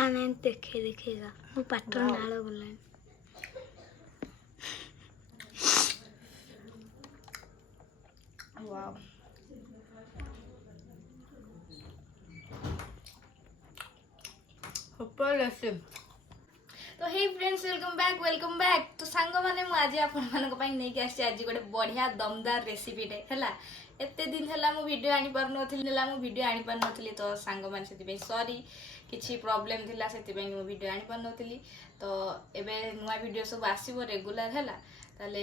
खाना देखे देखेगा वो पाटर नाल गलानी वाओ सुपर लस्सी तो हे फ्रेंड्स वेलकम बैक तो सांग माने मु आज आपण मानक पई नै के आसी आज गोटे बढ़िया दमदार रेसिपी टे हला एते दिन हला मु वीडियो आनी पर नथिली नेला मु वीडियो आनी पर नथिली तो सांग माने सेति पई सॉरी किछि प्रॉब्लम थिला सेति पई मु वीडियो आनी पर नथिली तो एबे नुवा वीडियो सब आसीबो रेगुलर हला ताले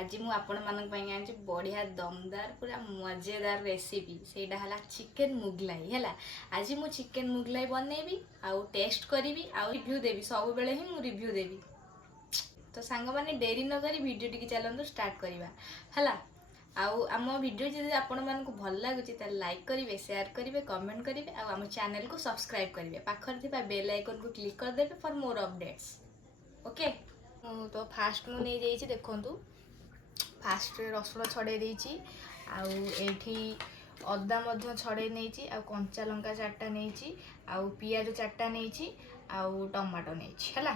आज मु आपण मानक पई आनी बढ़िया दमदार पूरा मजेदार रेसिपी सेटा हला चिकन मुगलाई हला आज मु चिकन मुगलाई बनेबी आउ टेस्ट करिवि आउ रिव्यू देबी सब बेले ही मु रिव्यू देबी तो सांग माने डेरी न करी वीडियो टिके चलंदो स्टार्ट करिवा हला आउ आम वीडियो जदि आपण मानकु भल लागुची त लाइक करिवे शेयर करिवे कमेंट करिवे आउ आम चैनल को सब्सक्राइब करिवे पाखर थिबा बेल आइकन को क्लिक कर देबे फॉर मोर अपडेट्स ओके तो फास्ट मु नै जाईची देखंतु फास्ट रसुण छड़े देइची आउ एठी अदा मध्य छड़े नेइची आउ कंचा लंका चारटा नेइची आउ पियाज चारटा नेइची आउ टमाटो नेइची हला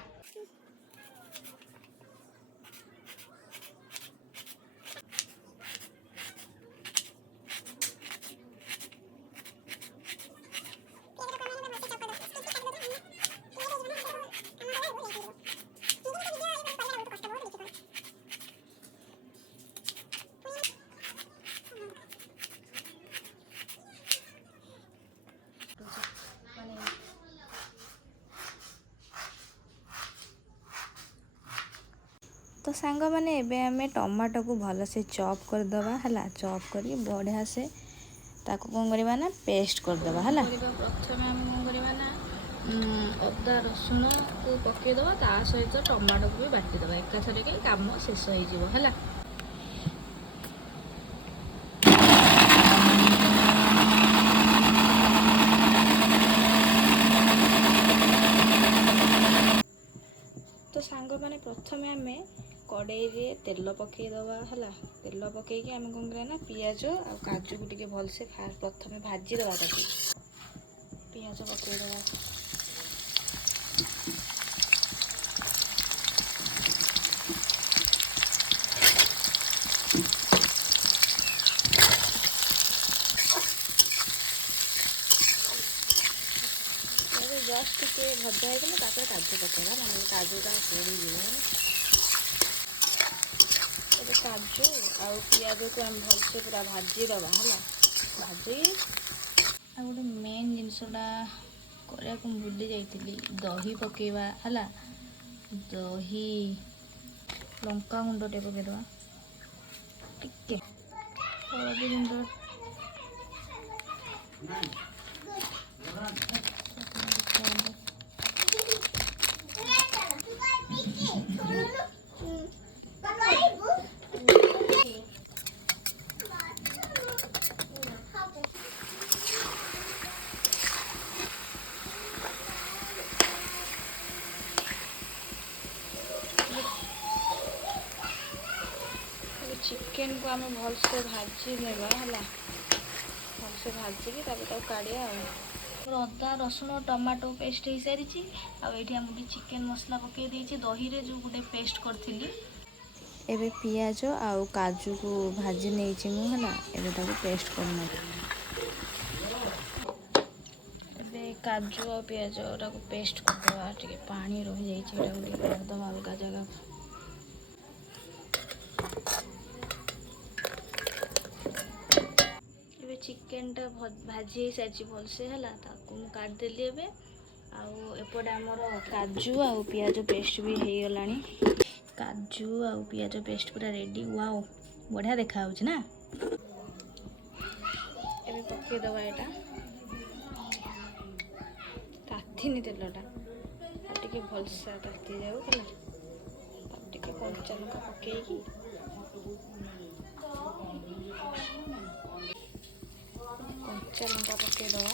तो सांग माने एबे हमें टमाटो को भल से चॉप कर दबा हला चॉप करी बढ़िया से ताको कोन करबा ना पेस्ट कर दबा हला प्रथम हम कोन करबा ना अदा रसुण को पके दबा ता सहित टमाटो को भी बाटी दबा एका थरे के काम शेष होई जिवो हला तो सांग माने प्रथम हमें कड़ाई रे तेल पकई दबा हला तेल पकई के हम कोन करे ना पियाज आ काजू को टिके भल से प्रथम भाजी दबा ताकि पियाज पकई दबा जस्ट के भजा हो गले काजू पकेगा ना काजूटा पोड़ी जीव काजू आउ पियाज को हम भल से पूरा भाजी दबा हला भाजी आ गोटे मेन जिनसटा करिया को भूली जाइतिली दही पकेवा हला दही लंका गुंड टे पके दबा टिके हळदी गुंड चिकेन को आम भल से भाजी नेबा हला भल से भाजी की तापर काढ़िया अदा रसुण टमाटो पेस्ट हो सारी आठी हम गोटे चिकेन मसला पकई देती दही रे जो गोटे पेस्ट करी एबे पियाज आउ काजू को भाजी नहीं मु हला एबे ताको पेस्ट करना एबे काजू और पियाज को पेस्ट करदवा टिके पानी रही जाइए करदवा अलग जगह चिकेन टा भाजी सारी भल से है काटदेली एबे आउ एपटे आमर काजू आउ पियाज पेस्ट भी हो गलानी काजू आउ पियाज पेस्ट पूरा रेडी वाओ बढ़िया देखा होची ना एबे पके दबा एटा ताथिनी तेलटा टिके भल से ताती जाऊ के टिके कंचा लंका पकेकी कंचा लंका पके दबा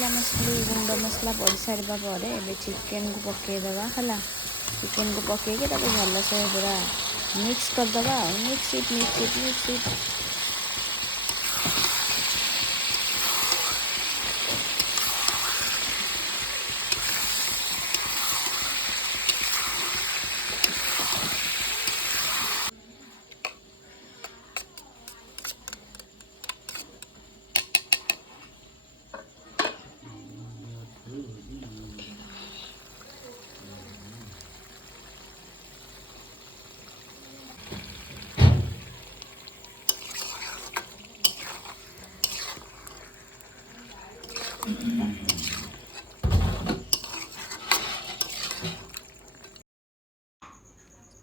मसली गुंड मसला पड़ सारा पर चिकेन को पकईदे है चिकेन को पकईकि भलसे पूरा मिक्स करदे mix it mix it mix it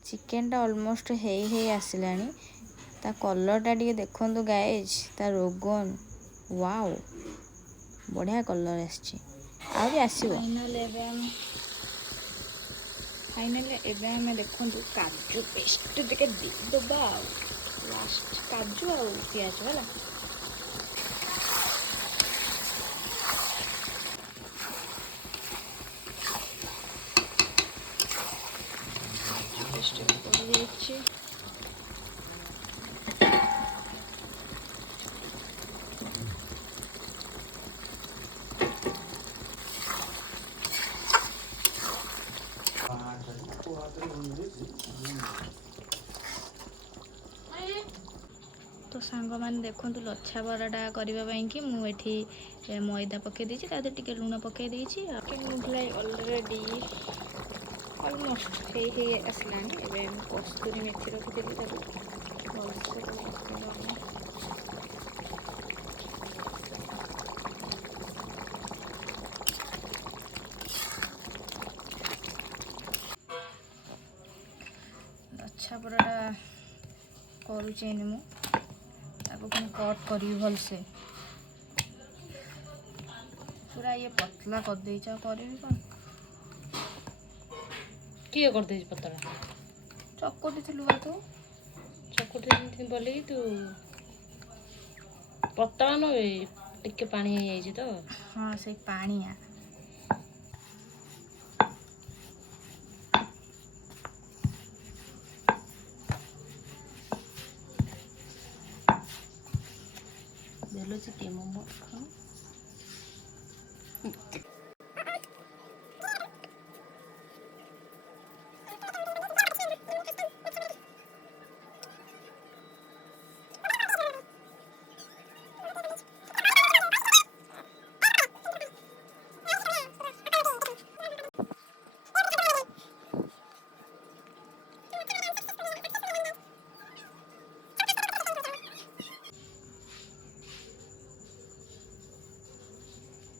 chicken टा ऑलमोस्ट हे आसलानी ता कलर टा टिके देखंतु गाइज ता रोगन वाओ बढ़िया कलर आसी आसो फाइनल एवं देखंतु काजू पेस्ट टिके देदबा लास्ट काजू आ पियाज है तो सांग मैंने देखु लच्छा बराटा करने कि मुझे मैदा पकई देती टे लुण पकई देती मुगलाई अलरेडी अलमोस्ट हे आसलानी एवं कस्तूरी मेथी रखी लच्छा पराटा करुचे मु कट करी भलसे पूरा ये पतला कर दे करी कौन किए कर दे पतला चकटी थी तू चकुटी बोली तू पतला न टिके पानी हो जाए तो हाँ से पानिया देलो चिके मोमो खाओ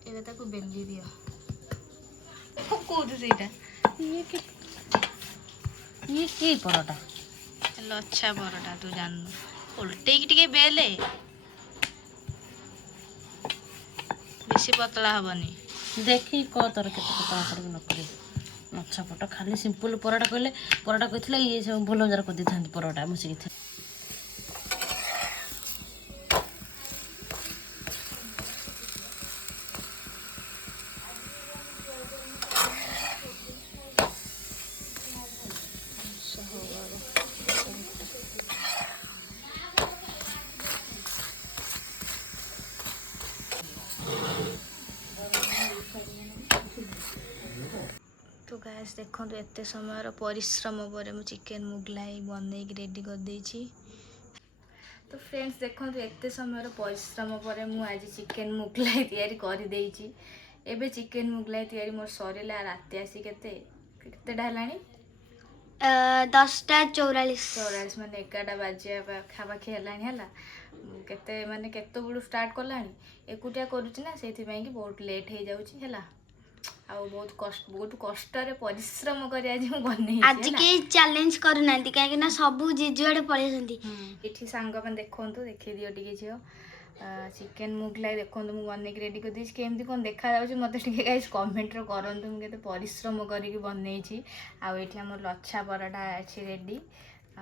ଏବେ ତାକୁ ବେଲି ଦିଅ କହୁଛୁ ସେଇଟା ये की परोटा ଲଚ୍ଛା ପରଟା ତୁ ଜାଣିନୁ ଓଲଟେଇକି ଟିକେ ବେଲେ ବେଶୀ ପତଳା ହବନି देखी क तर के पतला कर न करे अच्छा परोटा खाली सिंपल परोटा कहले परोटा कहथिला ये सब भलो जार कर देथांती परोटा मुसी के तो गैस देखो एत समय परिश्रम पर मु चिकेन मुगलाई बनई रेडी कर देछि। तो फ्रेंड्स देखो एत समय परिश्रम पर मु आज चिकेन मुगलाई तैयारी कर देछि। एबे चिकेन मुगलाई तैयारी मोर सरीला राति आसी केतेटा हेलानी 10:44 माने 11टा बाजिया पाखापाखि हेलानी है केते माने केते बड़ू स्टार्ट कलानी एकुटिया करूची ना से बहुत लेट हो जाउची हैला आ बहुत कष्ट परिश्रम कर आज बन आज के चैलेंज करना कहीं ना सब जिजुआड़े पड़े ये सांग मैंने देखु देखी दियो टे झील चिकेन मुगलाई देखो मुझे बनई रेडी कर देछि केमती कौन देखा जाउछि मते टिके गाइस कमेंट करंतु मु केते परिश्रम करिक बनईछि आ एठी हमर लच्छा पराठा अछि रेडी आ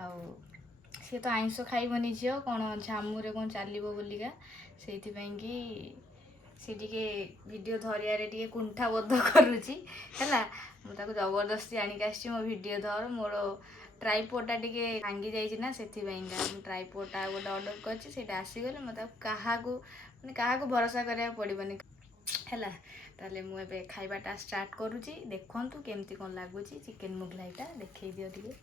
सी तो आइंस खाइबनी झील कौन झामुरे कौन चलो बोलिका से से टिके वीडियो धरियारे टिके कुंठाबद्ध करुची हैला मु ताको जबरदस्ती आनिक आसी मो वीडियो धर मोर ट्राइपोडटा टिके भांगी जाइछि ना सेथि बाइंगा ट्राइपोडटा गोटे ऑर्डर करछि सेटा आसी गले मते काहाकू माने काहाकू भरोसा करिया पड़िबनी हैला ताले मु एबे खाइबाटा स्टार्ट करूची देखंतु केमती कोन लागुची चिकन मुगलाईटा देखै दियो टिके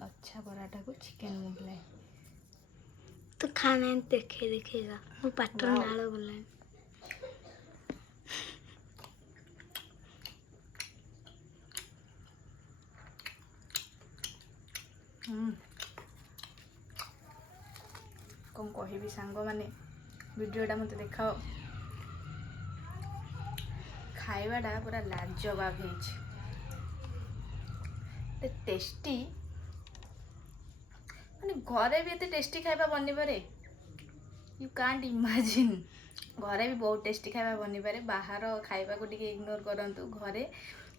लच्छा पराठा को चिकन मुगलाई तो खाना देखेगा वो पाटर नाल गला कौन कहबी सांग माने वीडियोटा मत देखाओ खाइबाटा पूरा लाजवाब है टेस्टी माने घरे भी एते टेस्टी खाइबा बनी पारे यू कांट इमेजिन घरे भी बहुत टेस्टी खाइबा बनी पारे बाहर खाइबा को टिके इग्नोर करंतु घरे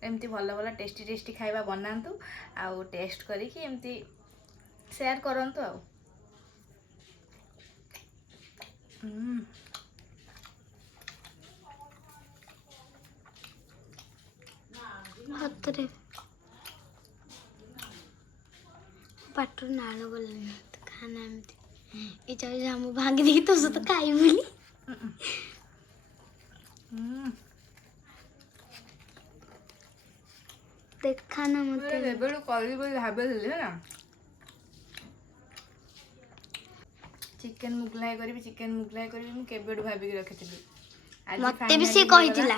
एमती भल भल टेस्टी टेस्टी खाइबा बनांतु आउ टेस्ट करिकि एमती शेयर करंतु आउ हातरे पाटर नाल गला तो खाना एमती ए चाहे हम भांग दी तो सो तो खाई बोली देख खाना मत बेबेडू करी बोली भाबे देले ना चिकन मुगलाई करी मु केबेडू भाबी रखिथिली आज मते भी से कहितला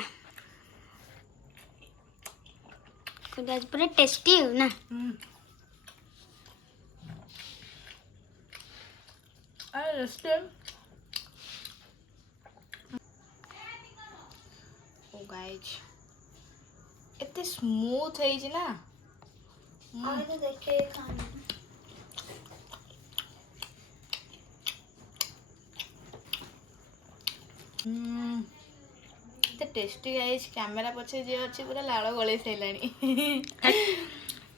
तो आज पूरा टेस्टी हो ना अरे रेस्टोरेंट ओ गाइस इतने स्मूथ है जी ना और तो देखे खाना इतने टेस्टी गाइस कैमरा पछे जे अछि पूरा लाळ गळे सैलानी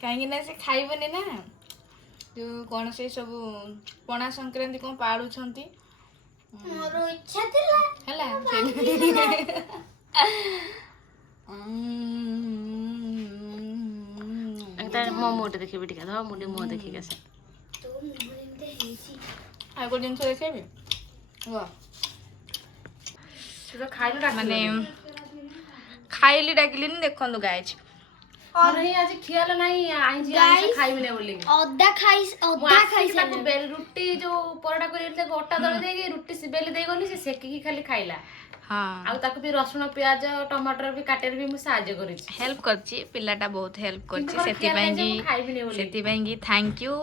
कहीं ना से खाइबनी ना जो कौन से सब पणा संक्रांति कौन पाड़ू छंती मोर इच्छा थिला हला तार मो मोटे देखिबि टिका धो मुडी मो देखि गसे तो मुंडे हेसी आ को दिन से देखेबी वाह तो खाइलु माने खाइली डाकिलिनी देखंदु गाइस और हे आज खियाल नाही आई जी आई खाइबि ने बोली अद्धा खाई ताको बेल रुटी जो परोटा करी ले गोटा दळ देगी रुटी से बेल दे गली से सेकी की खाली खाइला हां आ ताको भी रसुण प्याज टमाटर भी काटेर भी मु साहाय्य करी हेल्प करची पिल्लाटा बहुत हेल्प करची सेति बांगी थैंक यू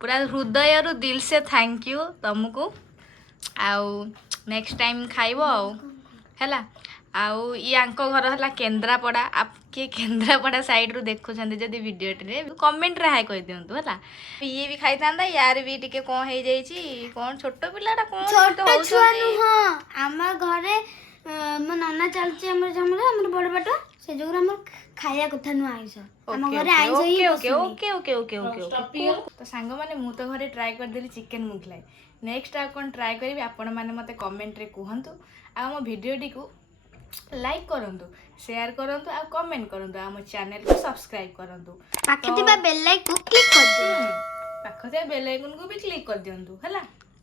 पूरा हृदय रु दिल से थैंक यू तुमको आउ नेक्स्ट टाइम खाइबो आउ हैला आउ यांको घर हला केंद्रापड़ा आप के केंद्रापड़ा साइड रु देखु छंदी जदी वीडियो रे कमेंट रे हाय कहि दियंतु हला ये भी खाई थांदा यार भी टिके कोन हे जाईची कोन छोटो पिल्लाटा कोन छोटो छुआ नु हां हमर घरे म नाना चलची हमर बड़ बाटो से जोरा हमर खाया कथा नु आइसो हम घरे आइसो ही ओके तो सांग माने मु तो घरे ट्राई कर देली चिकन मुगलाई नेक्स्ट आ कोन ट्राई करबी आपण माने मते कमेंट रे कहंतु आ हम वीडियो टी को लाइक करंतु शेयर करंतु आ कमेंट करंतु हम चैनल को सब्सक्राइब करंतु पाखे बा बेल आइकन को क्लिक कर दियो पाखे बेल आइकन को भी क्लिक कर दियंतु हला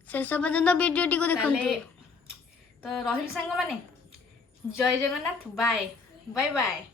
से सब पर्यंत वीडियो टी को देखंतु तो रहिल सांग माने जय जगन्नाथ बाय बाय बाय।